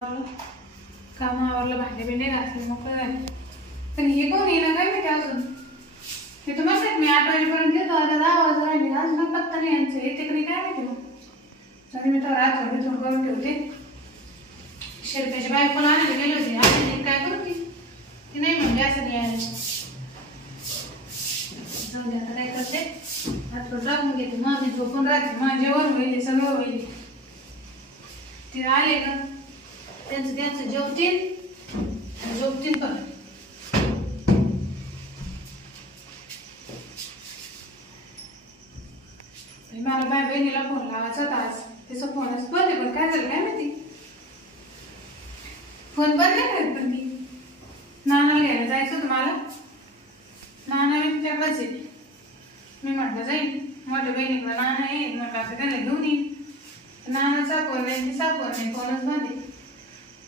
कामावरला भांडे बिंडे घासले मोकळं झाले. पण हे कोण येणं काय माहिती अजून. हे तर म्हणतात मी 8 वाजेपर्यंत येतो, आता 10 वाजता राहिले अजून पत्ता नाही यांचं. येते कधी काय माहिती. मग तरी मी तर रात थोडी करून ठेवते. शिरप्याची बायकोला आणायला गेले होते, आता काय करू ती नाही म्हणजे असं नाही यायला. जाऊ दे आता काय करते, आता टाकून घेते. मग मी झोपून राहते, मग जेवण होईल सगळं होईल. ते आले का त्यांचं जेवतील झोपतील. पण मला बाय बहिणीला फोन लावायचा होता आज. त्याचा फोनच बंद आहे. पण काय झालं काय माहिती, फोन बंद नाही करत. पण ती नानाला घ्यायला जायचं होतं मला. नाना मी तुझ्याकडेच आहे. मी म्हटलं जाईल मोठ्या बहिणीकडे. नाना आहे म्हटलं आता त्याला घेऊन येईन. नानाचा फोन नाही, तिचा फोन नाही, फोनच बंद आहे.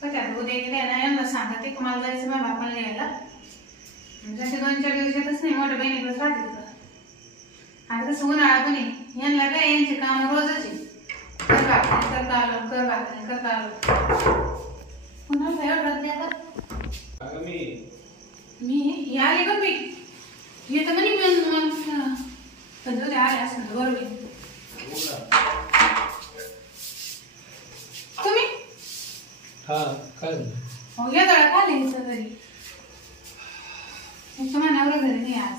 पण त्यात उद्या गेल्या ना यांना सांगा ते मला जायचं माझ्या बापाला घ्यायला. जसे 2-4 दिवस येतच नाही, मोठ्या बहिणीकडेच राहते तिकडं. आता कसं उन्हाळा पण आहे, यांना काय यांचे काम रोजच आहे. कर भाकरी करता आलो, कर भाकरी करता आलो. पुन्हा एवढं राहते आता. मी आले का मी येतं म्हणे पण आले असं बरोबर. तुम्ही काय हो या गळा का लिहायचं घरी. तुम्हाला नवरा घरी नाही आज.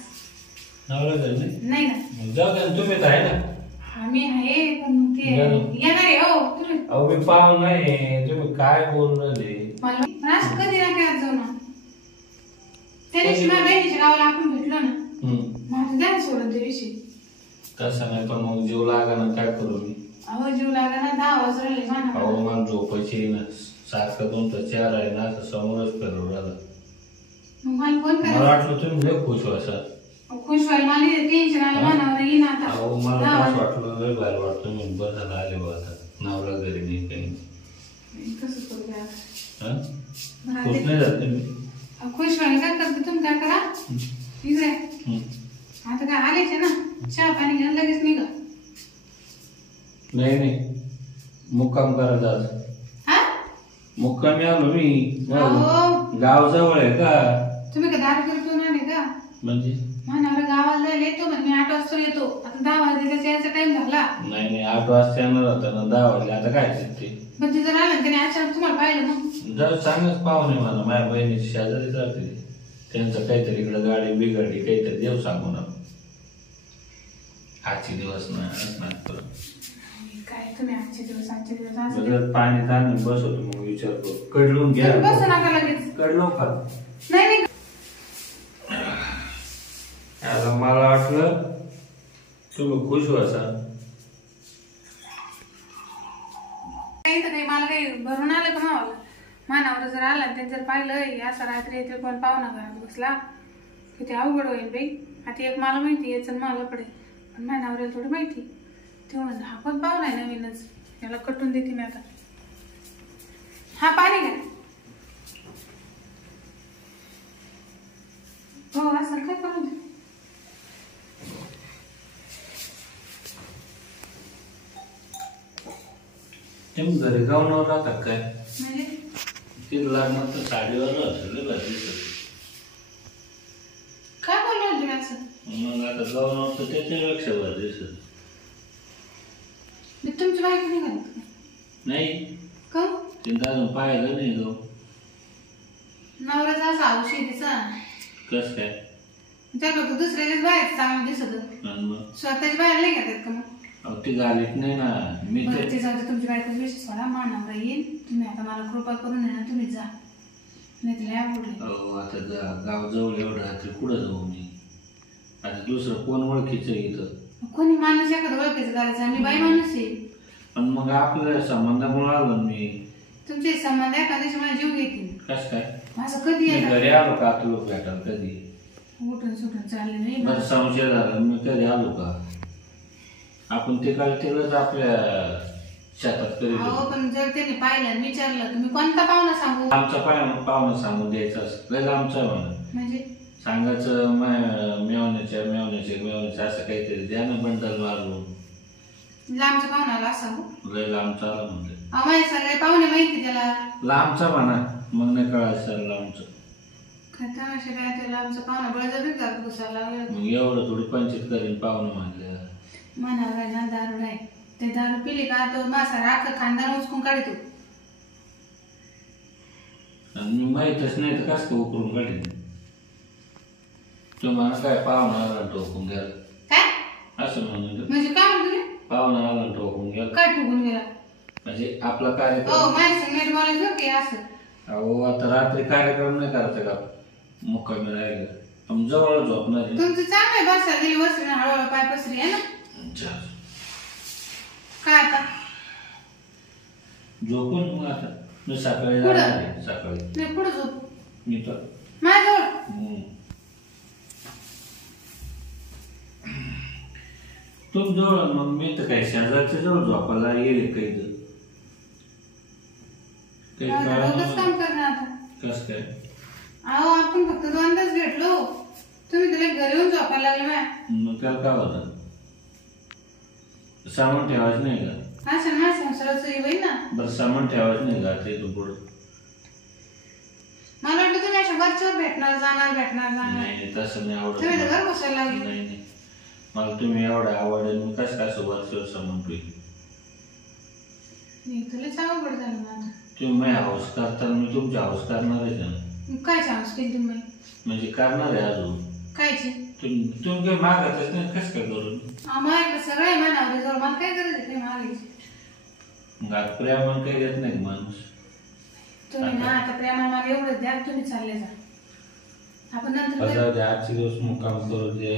नवरा घरी नाही नाही ना. जाऊ दे, तुम्ही तर आहे ना. आम्ही आहे पण ते येणार आहे. हो तुम्ही अहो मी पाहू नाही, तुम्ही काय बोलून मला असं कधी ना काय जाऊ ना. त्या दिवशी माझ्या बहिणीच्या गावाला आपण भेटलो ना, माझं द्या सोडून त्या दिवशी. तसं नाही, पण मग जीव लागा ना, काय करू मी. अहो जीव लागा ना, 10 वाजता राहिले मला. अहो मला झोपायची ना, सारखं तुमचा चेहरा आहे ना असं समोरच फिरवून राहिला. मग मला फोन मला करा. वाटलं तुम्ही लय खुश व्हायचा. खुश व्हायला मला टेन्शन आलं मनावर येईन आता. अहो मला असं वाटलं लय बाहेर वाटतं मी बरं झालं आले बा आता. नवरा घरी नाही काही. कसं करू द्या खुश नाही जाते मी. खुश व्हायला काय करते तुम्ही, काय करा इकडे. आता काय आलेच ना, चहा पाणी घ्या लगेच निघा. नाही मुक्काम करायचा आज. मुक्कामी आलो मी. गाव जवळ आहे का? तुम्ही का दारू करतो ना का म्हणजे मानावर गावाला जायला येतो. म्हणजे मी 8 वाजता येतो. आता 10 वाजता यायचा टाइम झाला. नाही 8 वाजता येणार होता ना, 10 वाजले. आता काय ते पण तिथं राहिलं त्याने अचानक तुम्हाला पाहिलं. मग जर चांगलंच पाहुणे मला, माझ्या बहिणीची शेजारीच राहते. त्यांचं काहीतरी इकडे गाडी बिघडली, काहीतरी देव सांगू ना. आजचे दिवस नाही असणार. काय तुम्ही आजचे दिवस पाणी ताणी बसवतो मग विचार करू. कडलून घ्या. बसू नका लगेच. कडलो का नाही. आता मला वाटलं तुम्ही खुश व्हायचा. काही मला काही भरून आलं का मावाला. मानावर जर आला ते जर पाहिलं असं रात्री येते कोण पाहुणा घरात बसला की ते अवघड होईल बाई. आता एक मला माहिती याचं मला पडेल, पण मानावर थोडी माहिती. ते म्हणलं हा पण पाहुणा आहे नवीनच, याला कटून देते मी आता. हा पाणी घ्या. हो असं काय करू दे. तुम्ही घरी जाऊन राहतात काय? म्हणजे ते लग्नात तर साडीवर असेल काय बोलणार तुम्ही असं. मग आता जाऊन तर त्याच्यापेक्षा बरं दिसत. मी तुमची बायको नाही घालत नाही का? तिथं अजून पाहायला नाही जाऊ. नवऱ्याचा असा औषध तिचा कस काय? त्या फक्त दुसऱ्याच्याच बाहेर चांगलं दिसत. मग स्वतःची बाहेर नाही घेतात का? मग अहो ती घालीत नाही ना. मी ते जाऊ तुमची बायको विशेष सोडा. मानवरा येईल. तुम्ही आता मला कृपा करून आहे ना, तुम्ही जा. नाही तिला पुढे. अहो आता गाव जवळ एवढं राहते, कुठं जाऊ मी आता. दुसरं कोण ओळखीचं इथं? कोणी माणूस एखादं ओळखीचं करायचं. आम्ही बाई माणूस आहे. पण मग आपल्या संबंधामुळे आलो मी. तुमचे संबंध एखाद्याशी मला जीव घेतील. कस काय? असं कधी घरी आलो का तुला भेटाल कधी? उठून सुटून चालले नाही. बरं संशय झाला मी कधी आलो का? आपण ते काय केलंच आपल्या शेतात कधी. हो पण जर त्याने पाहिलं विचारलं तुम्ही कोणता पाहुणा सांगू? आमचा पाहुणा सांगून द्यायचा लय आमचा म्हणा. म्हणजे सांगायचं मेवण्याच्या असं काहीतरी द्या ना बंडल मारून. लांबच्या पाहुणाला सांगू? लय लांबचा आला म्हणजे माझे सगळे पाहुणे माहिती त्याला. लांबचा म्हणा मग नाही कळायचं लांबचं. खाता अशा काय त्याला आमचं पाहुणा बळजबरी घरात घुसायला लागलं. मग एवढं थोडी पंचायत करीन पाहुणं म्हणलं. मनावर आहे ना दारू आहे. ते दारू पिली का तो मासा राख खानदार उचकून काढतो. आणि मी माहीतच नाही तर कसं उकरून काढीन. तुम्हाला काय पाहुणा आला टोकून गेला काय असं म्हणून. म्हणजे काय म्हणतो पाहुणा आला टोकून गेला. काय ठोकून गेला म्हणजे आपला कार्यक्रम. हो माझ्या नीट बोलायचं की असं. अहो आता रात्री कार्यक्रम नाही करायचा का मुक्कामी राहिला. आम जवळ झोपणार आहे. तुमचं चांगलं बसा दिली वस्त्री हळूहळू पाय पसरी आहे ना. काय आता झोपून मग आता मी सकाळी जाणार आहे. सकाळी नाही पुढे झोप मी तर माझ्याजवळ. तुम जवळ मग मी तर काय शेजारच्या जवळ झोपायला येईल काही तर रोजच काम करणार आता. कस काय. अहो आपण फक्त 2 तास भेटलो तुम्ही त्याला घरी येऊन झोपायला लागले माय. मग त्याला काय होतं सामान ठेवायचं नाही का. असं माझ्या संसाराचं होईल ना. बरं सामान ठेवायचं नाही का ते तू पुढं. मला वाटलं तुम्ही अशा वरच्यावर भेटणार जाणार. नाही तसं नाही आवडत. तुम्ही तर घर बसायला लागले. नाही मला तुम्ही एवढं आवडेल मी कसं काय सोबत सामान ठेवेल. मी तुला चांगलं पड झालं माझं. तुम्ही माझी हाऊस करता मी तुमची हाऊस करणार आहे ना. काय सांगस केली तुम्ही म्हणजे करणार आहे अजून. कायची तुम्ही काही मागतच नाही कसं काय करून. माझ्याकडे सगळे मानावर जवळ मला काय करायचं ते मागायचे. मग आता प्रेमान काही देत नाही माणूस. तुम्ही ना आता प्रेमाला मला एवढंच द्या तुम्ही चालले जा. आपण नंतर आजचे दिवस मुक्काम करू दे.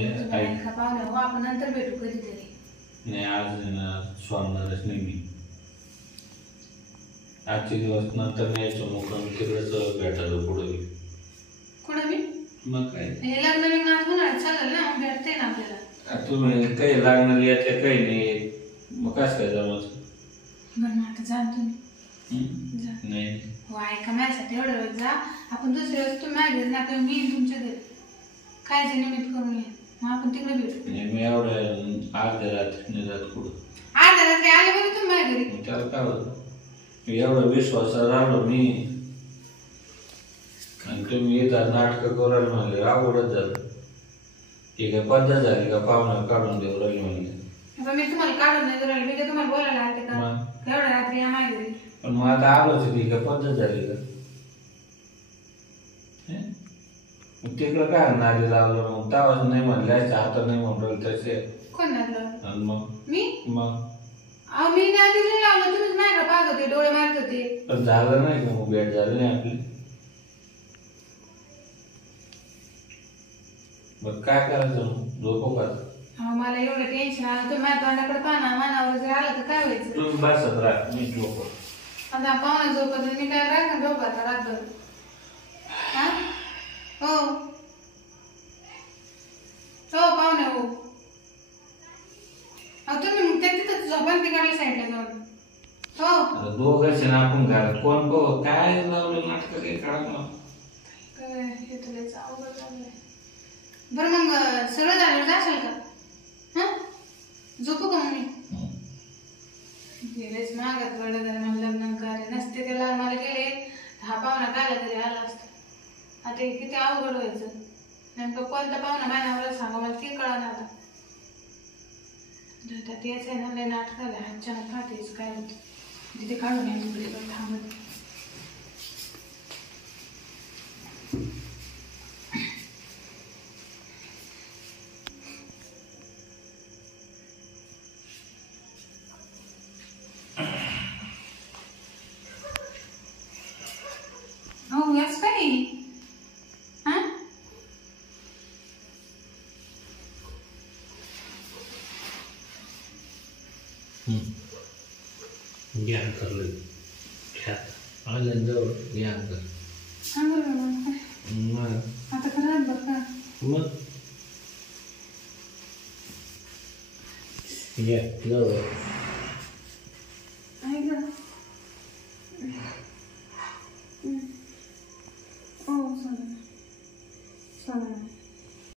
पाहुणे हो आपण नंतर भेटू कधीतरी. नाही आज सोडणारच नाही मी. आजचे दिवस नंतर न्यायचं मुक्काम तिकडेच भेटायचं पुढे. कुठं मी मग काय हे लग्न विग्नात होणार चालेल ना मग भेटते ना आपल्याला. तुम्ही काही लागणार येते काही नाही मग कसं काय जमायचं. बरं मग आता जा तुम्ही. नाही हो ऐका माझ्यासाठी एवढं वेळ जा. आपण दुसऱ्या वेळेस तुम्ही माझ्या घरी ना मी येईन तुमच्या घरी खायचं निमित्त करून ये. मग आपण तिकडे भेटू. मी एवढ्या अर्ध्या रात्री नाही जात पुढं. अर्ध्या रात्री आले बरं तुम्ही माझ्या घरी. त्याला काय होतं एवढं विश्वासात राहिलो मी आणि तुम्ही येतात नाटकं करायला म्हणले आवडत झालं. ठीक आहे पद्धत झाली का पाहुणा काढून देऊ राहिले म्हणले. मी तुम्हाला काढून नाही राहिले. मी काय तुम्हाला बोलायला आले का एवढ्या रात्री या माझ्या घरी. पण मग आता आलोच ठीक आहे पद्धत झाली का. तिकडं काय नादी लावलं मग तावाच नाही म्हणले आता नाही म्हणून तसे. कोण लागलं मग मी मग मी नादी नाही लावलं तुम्हीच माझ्या पाहत होते डोळे मारत होते. पण झालं नाही का मग भेट झाली नाही आपली. मग काय करायचं झोपू का. मला एवढं टेन्शन आलं तुम्ही माझ्या तोंडाकडे पाहना मनावर जर आलं तर काय व्हायचं. तुम्ही बसत राहा मी झोप. आता पाहुणा झोपत मी काय राहत झोपत रातभर. हा हो हो पाहुणे हो. तुम्ही मग त्या तिथं झोपा तिकडल्या साईडला जाऊन. हो दोघंच ना आपण घरात कोण काय लावलं नाटक काही काढा. हे तुला अवघड झालंय. बरं मग सगळं झालं जाशाल का. हा झोपू का मग मी. गेलेच मागत वडत मला लग्न कार्य नसते त्याला मला गेले हा पाहुणा कायला तरी आला असता. आता किती अवघड व्हायचं. नेमकं कोणता पाहुणा माझ्यावर सांगा मला ते कळणार आता. तेच आहे ना लय नाटक झालं अचानक पाहतेच काय होतं तिथे काढून या तिकडे थांबत. हो याच काय हा ज्ञान करलं आल्याजवळ ज्ञान कर. आता करा बघ का मग जवळ